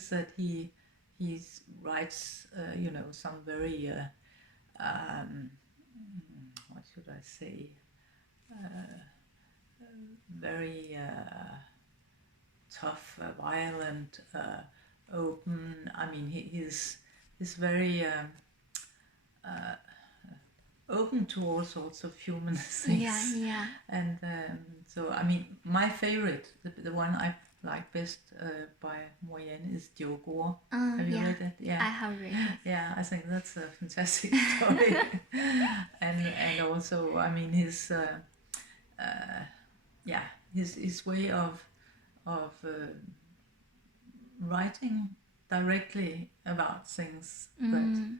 is that he writes, some very um, what should I say, very tough, violent, open. I mean, he's very open to all sorts of human Yeah, things. yeah. And so, I mean, my favorite, the one I like best by Moyen is Diogor. Have you Yeah. read it? Yeah. I have read it. Yeah, I think that's a fantastic story. And also, I mean, uh, yeah, his way of writing directly about things that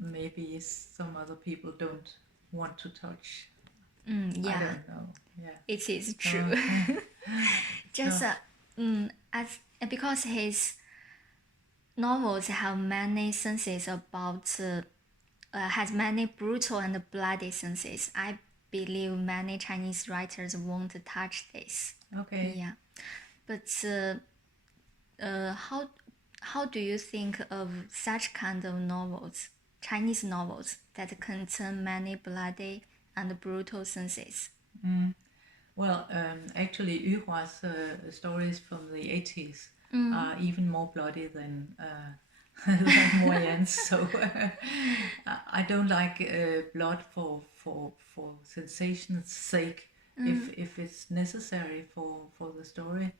maybe some other people don't want to touch. I Yeah, don't know. Yeah. it is So true. so Just as because his novels have many senses about has many brutal and bloody senses. I believe many Chinese writers won't touch this. okay. Yeah, but how do you think of such kind of novels, Chinese novels that contain many bloody and brutal senses? Well, actually, Yuhua's stories from the 80s are even more bloody than than Moyen's. So I don't like blood for sensation's sake. If it's necessary for the story,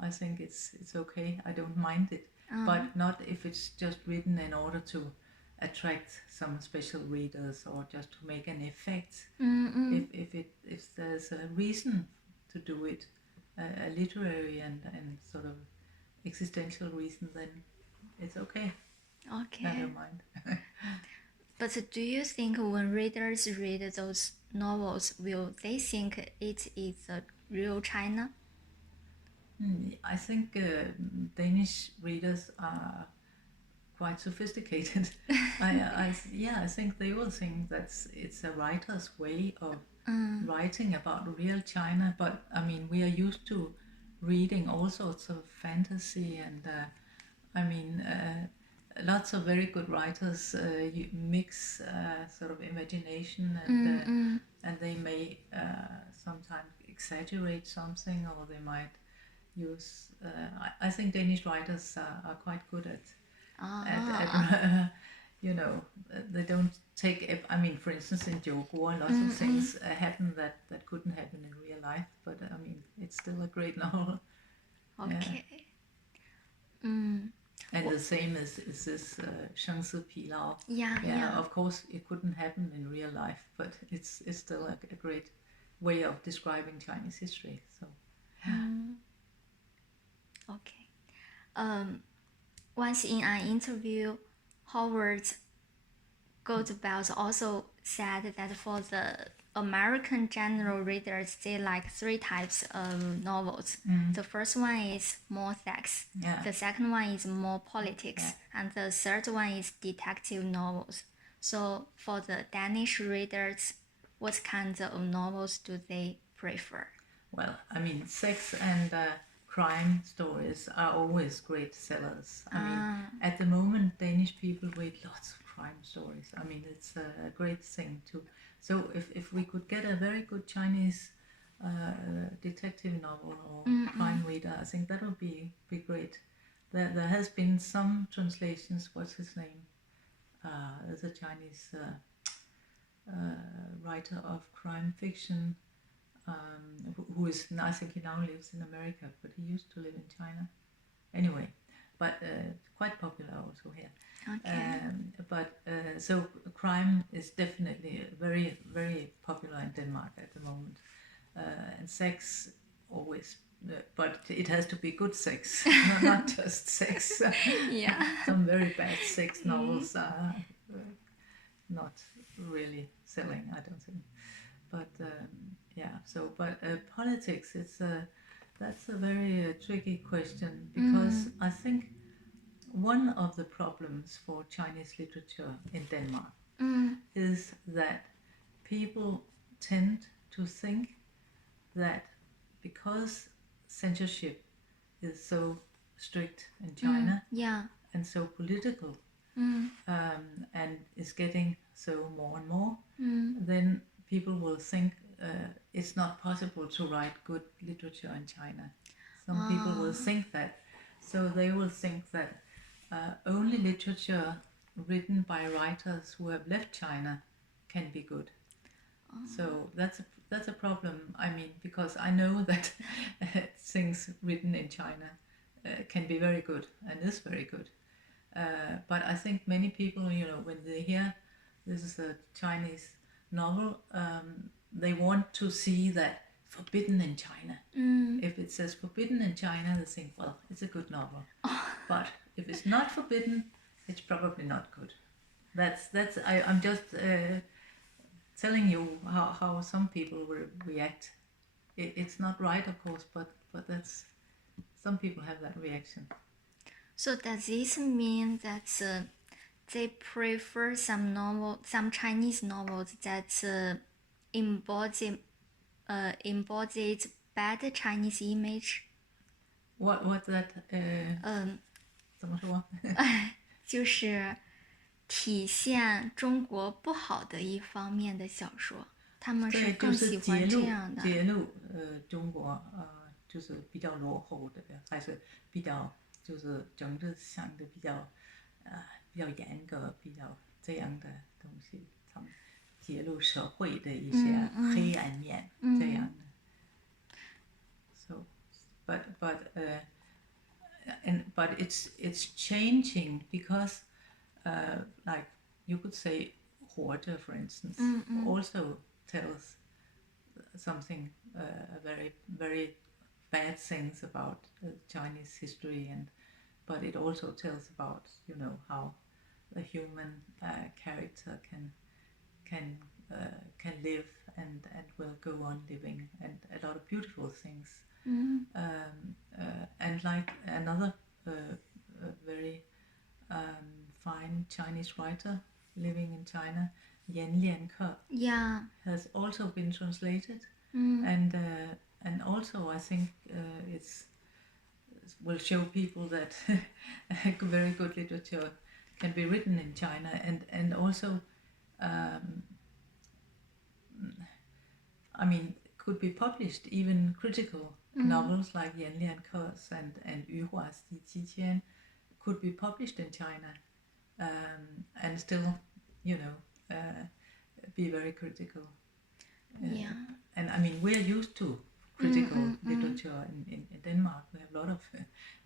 I think it's okay. I don't mind it, but not if it's just written in order to attract some special readers or just to make an effect. If there's a reason to do it, a literary and sort of existential reason, then it's okay. I Okay. don't mind. But do you think when readers read those novels, will they think it is a real China? I think Danish readers are quite sophisticated. I think they will think that it's a writer's way of writing about real China. But I mean, we are used to reading all sorts of fantasy, and I mean, lots of very good writers mix sort of imagination and they may sometimes exaggerate something, or they might use. I think Danish writers are quite good at they don't take. I mean, for instance, in Jogo, lots of things happen that couldn't happen in real life. But I mean, it's still a great novel. Okay. And the same is this Shangsi Pilao. Yeah, yeah. Of course, it couldn't happen in real life, but it's still a great way of describing Chinese history. So Okay. Once in an interview, Howard Goldbelt also said that for the American general readers, they like three types of novels. The first one is more sex. Yeah. The second one is more politics, and the third one is detective novels. So for the Danish readers, what kinds of novels do they prefer? Well, I mean, sex and crime stories are always great sellers. I mean, at the moment, Danish people read lots of crime stories. I mean, it's a great thing to. So if we could get a very good Chinese detective novel or crime reader, I think that would be great. There has been some translations. What's his name? There's a Chinese writer of crime fiction who is, I think he now lives in America, but he used to live in China. Anyway, but quite popular also here. Okay. So crime is definitely very, very popular in Denmark at the moment. And sex always, but it has to be good sex, not just sex. Yeah. Some very bad sex novels are not really selling, I don't think. But politics, that's a very tricky question, because I think one of the problems for Chinese literature in Denmark is that people tend to think that because censorship is so strict in China Yeah. and so political, and is getting so more and more, then people will think it's not possible to write good literature in China. Some people will think that, so they will think that only literature written by writers who have left China can be good. So that's a problem. I mean, because I know that things written in China can be very good and is very good. But I think many people, you know, when they hear this is a Chinese novel, they want to see that forbidden in China. If it says forbidden in China, they think, well, it's a good novel. But if it's not forbidden, it's probably not good. I'm just telling you how some people will react. It's not right, of course, but that's some people have that reaction. So does this mean that they prefer some Chinese novels that embodied bad Chinese image? What that 怎么说？就是体现中国不好的一方面的小说，他们是更喜欢这样的。揭露中国就是比较落后的，还是比较就是政治上的比较严格，比较这样的东西，他们揭露社会的一些黑暗面，这样的。So, but it's changing because like you could say Horta, for instance, also tells something very very bad things about Chinese history, but it also tells about, you know, how a human character can live and will go on living, and a lot of beautiful things. And like another very fine Chinese writer living in China, Yan Lianke, has also been translated, and also I think will show people that very good literature can be written in China, and also I mean, could be published, even critical novels like Yan Lianke's and Yu Hua's Di Qiqian could be published in China, and still, you know, be very critical. And I mean, we're used to critical literature in Denmark. We have a lot of,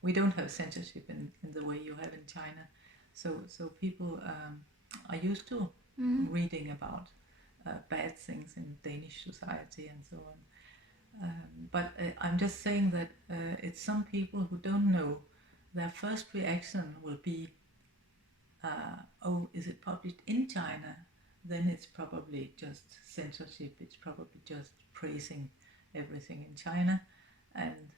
we don't have censorship in the way you have in China. So people are used to reading about bad things in Danish society and so on. But I'm just saying that it's some people who don't know, their first reaction will be, oh, is it published in China? Then it's probably just censorship, it's probably just praising everything in China. And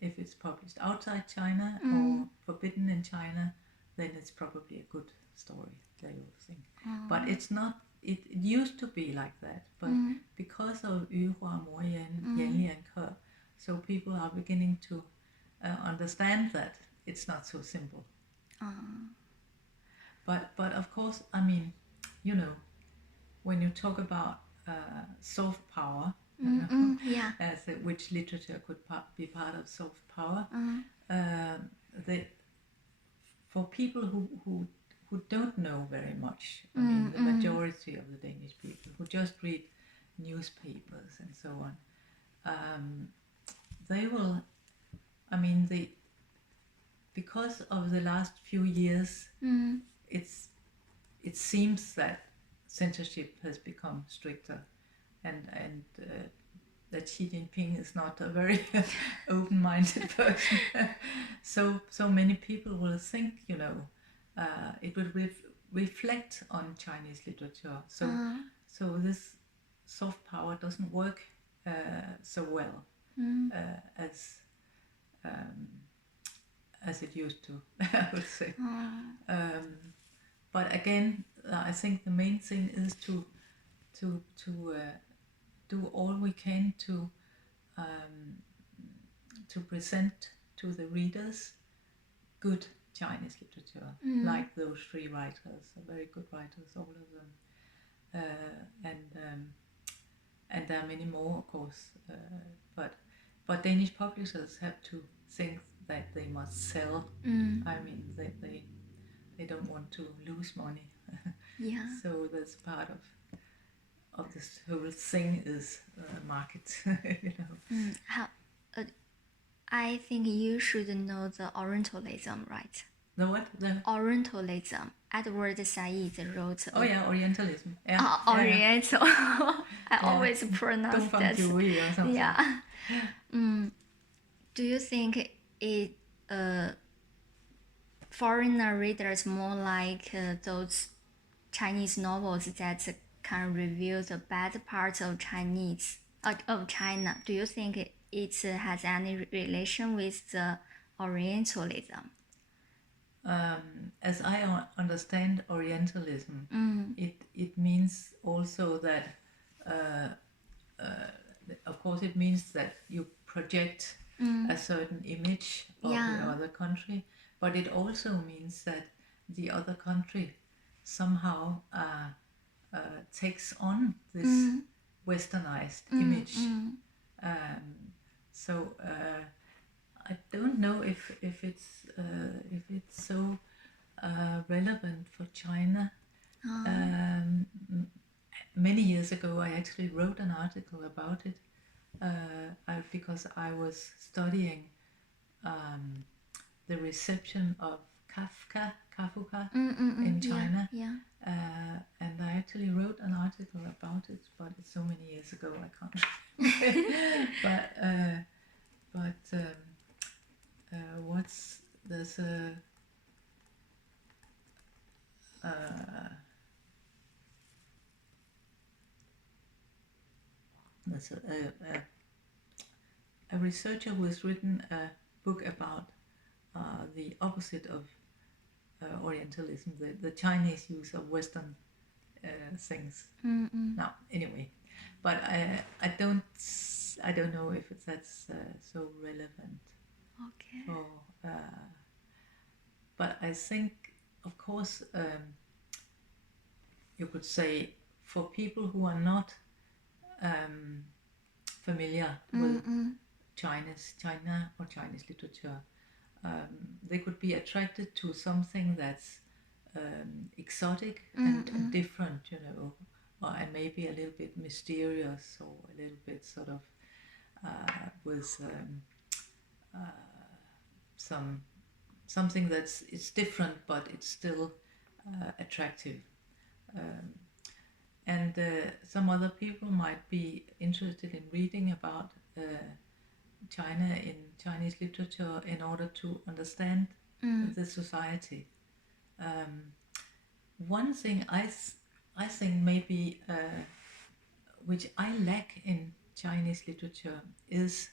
if it's published outside China or forbidden in China, then it's probably a good story, they will think. But it's not, it used to be like that, but because of Yu Hua Mo Yan, Yan Lianke, so people are beginning to understand that it's not so simple. But of course, I mean, you know, when you talk about soft power, as which literature could be part of soft power, for people who don't know very much, I mean, the majority of the Danish people who just read newspapers and so on, they will, I mean, because of the last few years, it seems that censorship has become stricter, and that Xi Jinping is not a very open-minded person. so many people will think, you know, it will reflect on Chinese literature. So this soft power doesn't work so well as it used to, I would say. But again, I think the main thing is to do all we can to present to the readers good Chinese literature, like those three writers, are very good writers, all of them. And there are many more, of course, but Danish publishers have to think that they must sell. I mean, they don't want to lose money. Yeah. So that's part of this whole thing is market, you know. I think you should know the Orientalism, right? The what? The Orientalism. Edward Said wrote. oh yeah, Orientalism. Yeah. Oriental. I always pronounce that. Or something. Yeah. Do you think it foreigner readers more like those Chinese novels that can reveal the bad parts of of China? Do you think it has any relation with the Orientalism? As I understand Orientalism, it means also that, of course, it means that you project a certain image of the other country, but it also means that the other country somehow takes on this westernized image. So I don't know if it's so relevant for China. Many years ago, I actually wrote an article about it because I was studying the reception of Kafka in China. Yeah. And I actually wrote an article about it, but it's so many years ago I can't. but there's a researcher who has written a book about the opposite of Orientalism, the Chinese use of Western things. Now, anyway, but I don't know if that's so relevant. Okay. But I think, of course, you could say for people who are not familiar with China or Chinese literature, they could be attracted to something that's exotic and different, you know, and maybe a little bit mysterious or a little bit sort of with something it's different, but it's still attractive. And some other people might be interested in reading about China in Chinese literature in order to understand the society. One thing I think maybe which I lack in Chinese literature is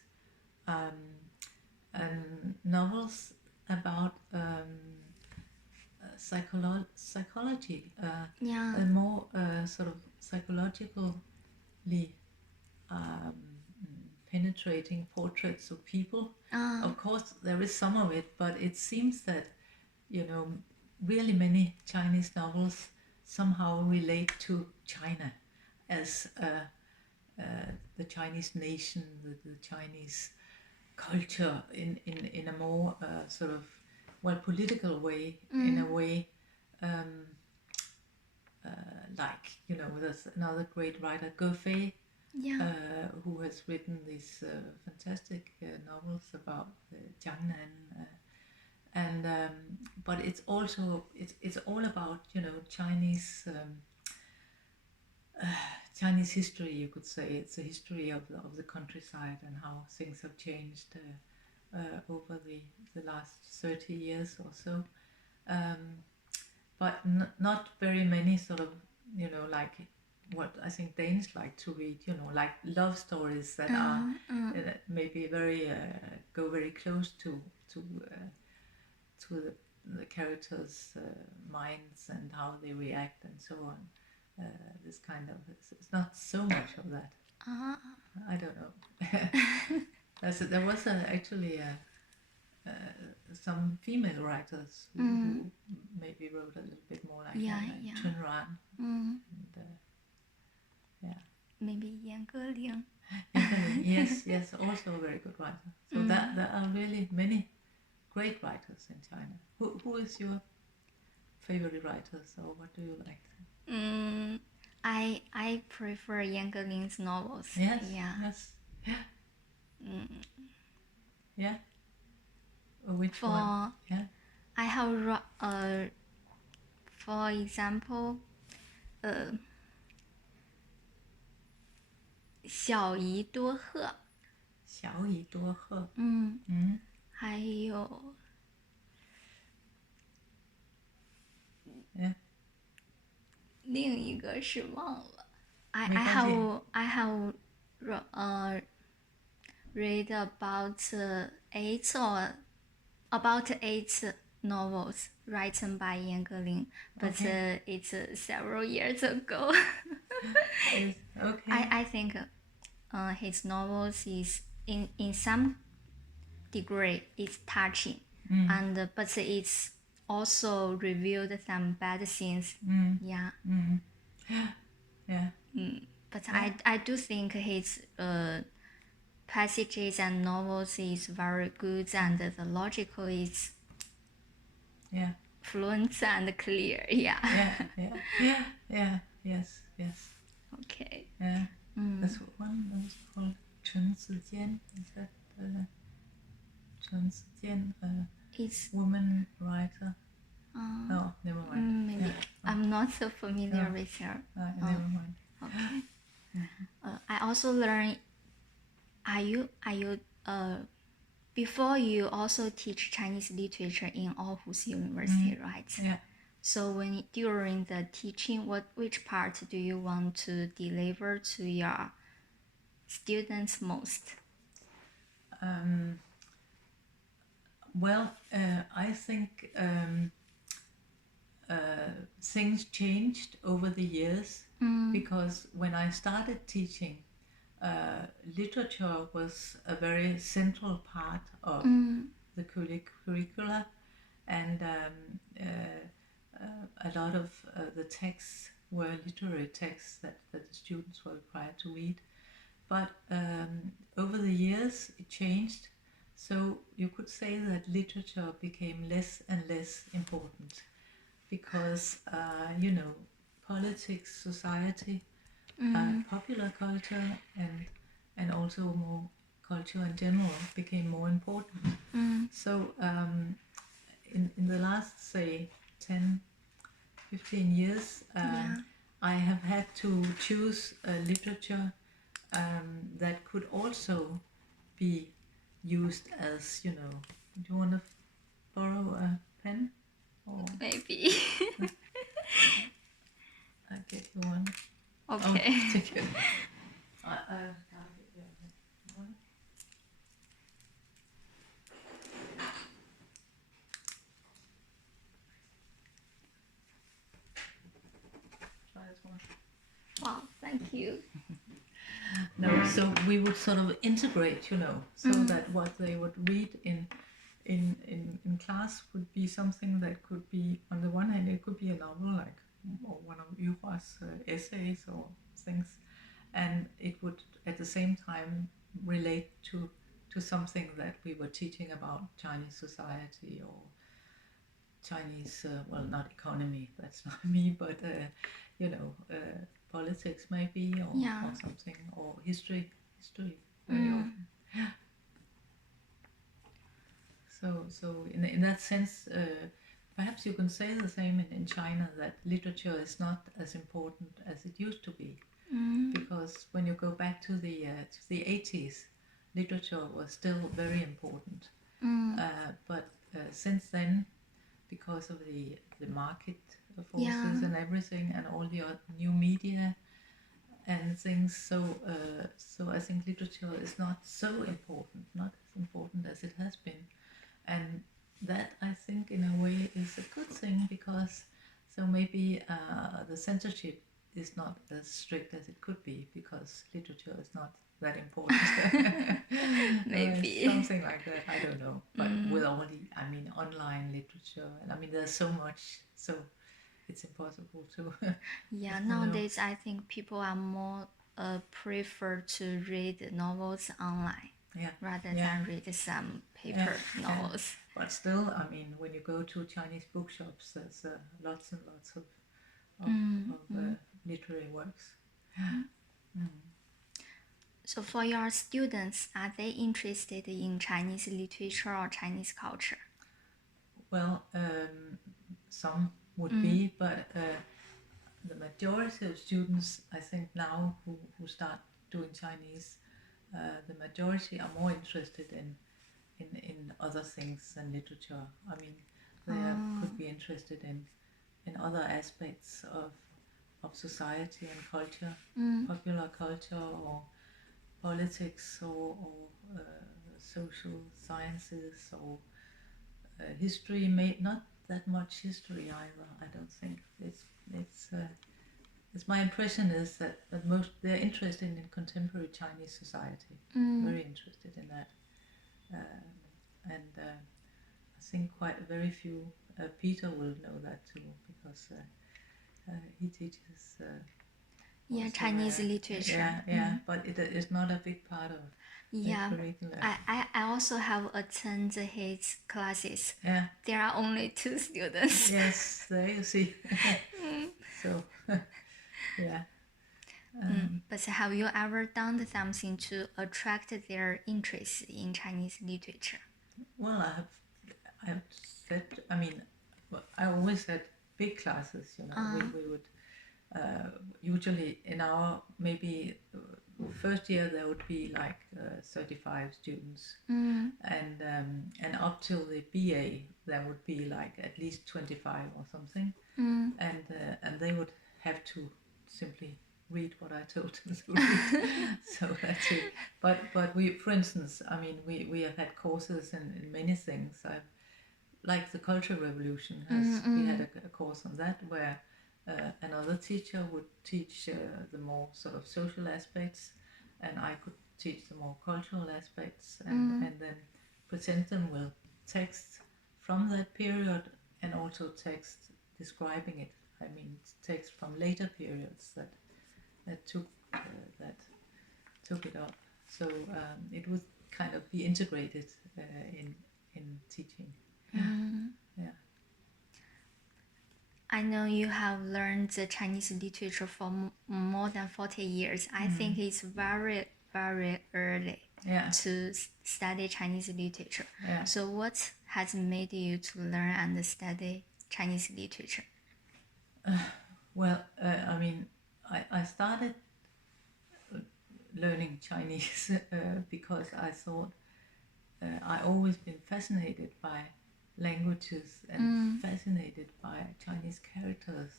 novels about psychology, more sort of psychologically penetrating portraits of people. Of course, there is some of it, but it seems that, you know, really many Chinese novels somehow relate to China as the Chinese nation, the Chinese culture in a more sort of political way, in a way like, you know, there's another great writer, Ge Fei, who has written these fantastic novels about Jiangnan, and but it's also it's all about, you know, Chinese Chinese history, you could say. It's a history of the countryside and how things have changed over the last 30 years or so, but not very many sort of, you know, like what I think Danes like to read, you know, like love stories that are maybe very go very close to the characters' minds and how they react and so on. This kind of, it's not so much of that. I don't know. There was actually some female writers who maybe wrote a little bit more like Chun Ran. And, yeah. Maybe Yan Geling. Yes, also a very good writer. So there are really many great writers in China. Who is your favorite writers, or what do you like? I prefer Yan Geling's novels. Yes. Yeah. Which one? Yeah. I have for example, 小姨多鹤。小姨多鹤。还有。另一个是忘了。I have read about 8 novels written by Yan Geling, but it's several years ago. Okay. I think his novels is in some degree it's touching, but it's also revealed some bad things. Yeah. But I do think his passages and novels is very good, and the logical is fluent and clear. Yeah. Yes. Okay. Yeah. This one was called Chen Zijian. Is that Chen Zijian, it's woman writer? Oh, never mind. Maybe I'm not so familiar with her. Never mind. Okay. I also learned. Are you before you also teach Chinese literature in Aarhus University, right? Yeah. So during the teaching, which part do you want to deliver to your students most? Well, I think things changed over the years because when I started teaching, literature was a very central part of the curricula, and a lot of the texts were literary texts that the students were required to read. But over the years it changed, so you could say that literature became less and less important because politics, society, popular culture, and also more culture in general became more important. So in the last, say, 10, 15 years, I have had to choose literature that could also be used as, do you want to borrow a pen? Or Maybe. I'll get you one. Okay. Oh, thank you. Try this one. Wow, thank you. No, so we would sort of integrate, so that what they would read in class would be something that could be, on the one hand, it could be a novel, like, or one of Yuhua's essays or things, and it would at the same time relate to something that we were teaching about Chinese society or Chinese, well, not economy, that's not me, but politics maybe, or something, or history very often. Yeah. So in that sense, perhaps you can say the same in China, that literature is not as important as it used to be, because when you go back to the 80s, literature was still very important. But since then, because of the market forces and everything, and all the new media and things, so I think literature is not so important, not as important as it has been, and that, I think, in a way is a good thing, because so maybe the censorship is not as strict as it could be because literature is not that important. Maybe. Something like that, I don't know. But with all the, I mean, online literature, and I mean, there's so much, so it's impossible to. Yeah, nowadays I think people are more prefer to read novels online rather than read some paper novels. But still, I mean, when you go to Chinese bookshops, there's lots and lots of literary works. So for your students, are they interested in Chinese literature or Chinese culture? Well, some would be, but the majority of students, I think now who start doing Chinese, the majority are more interested in other things than literature. I mean, they could be interested in other aspects of society and culture, popular culture or politics or social sciences or history. Not that much history either. I don't think it's my impression is that most they're interested in contemporary Chinese society. Very interested in that, and I think quite very few. Peter will know that too because he teaches. Chinese literature. But it is not a big part of the curriculum. I also have attended his classes. Yeah. There are only 2 students. Yes, there you see. So, yeah. But have you ever done something to attract their interest in Chinese literature? Well, I have said, I mean, I always had big classes, you know, we would usually in our maybe first year there would be like 35 students, and up till the BA there would be like at least 25 or something, and they would have to simply read what I told them to read. So that's it. But we, for instance, I mean, we have had courses in many things. Like the Cultural Revolution we had a course on that where another teacher would teach the more sort of social aspects, and I could teach the more cultural aspects, and then present them with text from that period and also text describing it. I mean, text from later periods that took it up. So it would kind of be integrated in teaching. Yeah. I know you have learned the Chinese literature for more than 40 years. I think it's very, very early to study Chinese literature. Yeah. So what has made you to learn and study Chinese literature? Well, I mean, I started learning Chinese because I thought I always been fascinated by languages and fascinated by Chinese characters,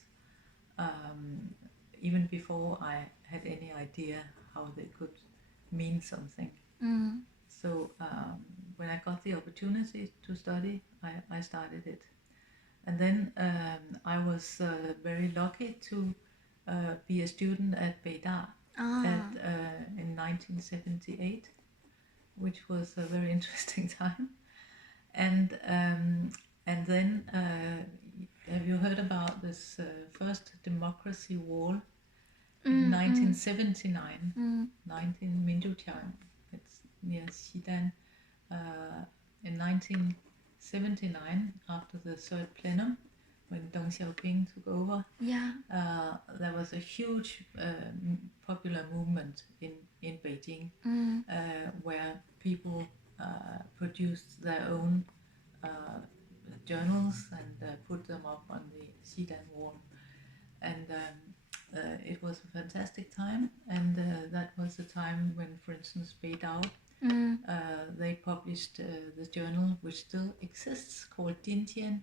even before I had any idea how they could mean something. So when I got the opportunity to study, I started it. And then I was very lucky to be a student at Beida in 1978, which was a very interesting time. And then have you heard about this first democracy wall in 1979? 19 Minjuqiang, it's near Xidan. In 1979, after the third plenum, when Deng Xiaoping took over, there was a huge popular movement in Beijing where people produced their own journals and put them up on the Xidan wall. And it was a fantastic time, and that was the time when, for instance, Beidao, they published the journal which still exists called Jintian.